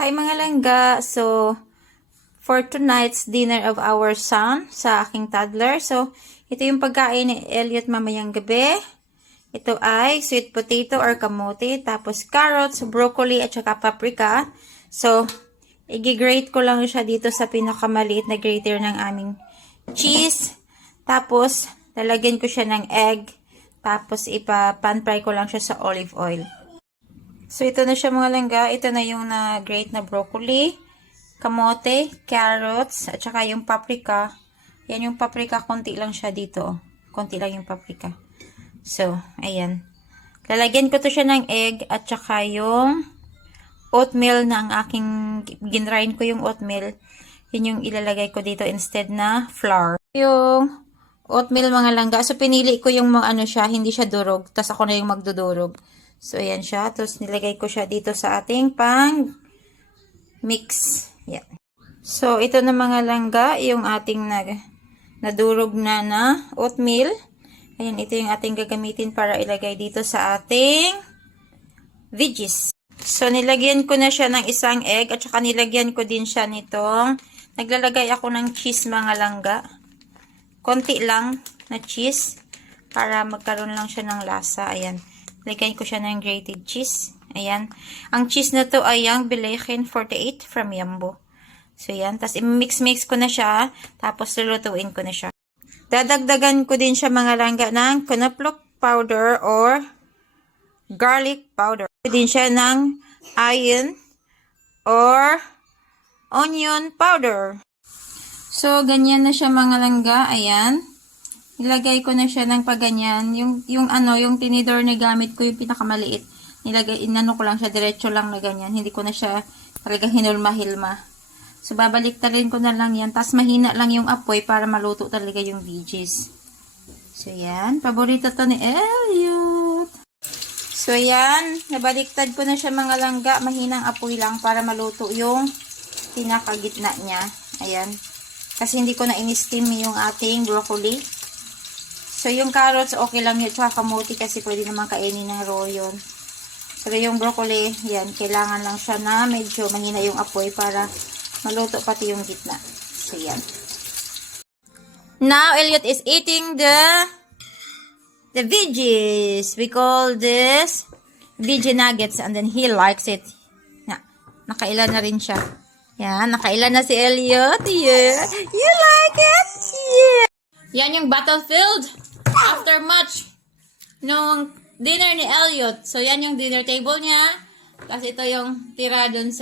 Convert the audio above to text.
Hi mga langga! So, for tonight's dinner of our son, sa aking toddler. So, ito yung pagkain ni Elliot mamayang gabi. Ito ay sweet potato or kamote, tapos carrots, broccoli, at saka paprika. So, i-grate ko lang siya dito sa pinakamaliit na grater ng aming cheese. Tapos, lalagyan ko siya ng egg. Tapos, pan fry ko lang siya sa olive oil. So, ito na siya mga langga. Ito na yung na-grate na broccoli, kamote, carrots, at saka yung paprika. Yan yung paprika, konti lang siya dito. Konti lang yung paprika. So, ayan. Lalagyan ko to siya ng egg at saka yung oatmeal na ang aking, ginrain ko yung oatmeal. Yun yung ilalagay ko dito instead na flour. Yung oatmeal mga langga. So, pinili ko yung ano siya, hindi siya durog. Tapos ako na yung magdudurog. So, ayan siya. Tapos, nilagay ko siya dito sa ating pang mix. Yan. So, ito na mga langga, yung ating nadurog na oatmeal. Ayan, ito yung ating gagamitin para ilagay dito sa ating veggies. So, nilagyan ko na siya ng isang egg at saka nilagyan ko din siya nitong, naglalagay ako ng cheese mga langga. Konti lang na cheese para magkaroon lang siya ng lasa. Ayan. Lagyan ko siya ng grated cheese. Ayan. Ang cheese na to ay yung Belechen 48 from Yumbo. So, ayan. Tapos, i-mix-mix ko na siya. Tapos, lulutuin ko na siya. Dadagdagan ko din siya mga langga ng knoblauch powder or garlic powder. Din siya ng cayenne or onion powder. So, ganyan na siya mga langga. Ayan. Nilagay ko na siya ng paganyan. Yung tinidor na gamit ko, yung pinakamaliit. Inano ko lang siya, diretso lang na ganyan. Hindi ko na siya talaga hinulma-hilma. So, babaliktarin ko na lang yan. Tapos, mahina lang yung apoy para maluto talaga yung veggies. So, yan. Paborito to ni Elliot. So, yan. Nabaliktad ko na siya mga langga. Mahinang apoy lang para maluto yung pinakagitna niya. Ayan. Kasi hindi ko na in-steam yung ating broccoli. So, yung carrots, okay lang yun. Tsaka kamote kasi pwede naman kainin ng raw yun. Pero yung broccoli, yan, kailangan lang siya na medyo mahina yung apoy para maluto pati yung gitna. So, yan. Now, Elliot is eating the veggies. We call this veggie nuggets and then he likes it. Nakailan na rin siya. Yan, nakailan na si Elliot. Yeah. You like it? Yeah. Yan yung battlefield. After much nung dinner ni Elliot. So, yan yung dinner table niya. Tapos, ito yung tira dun sa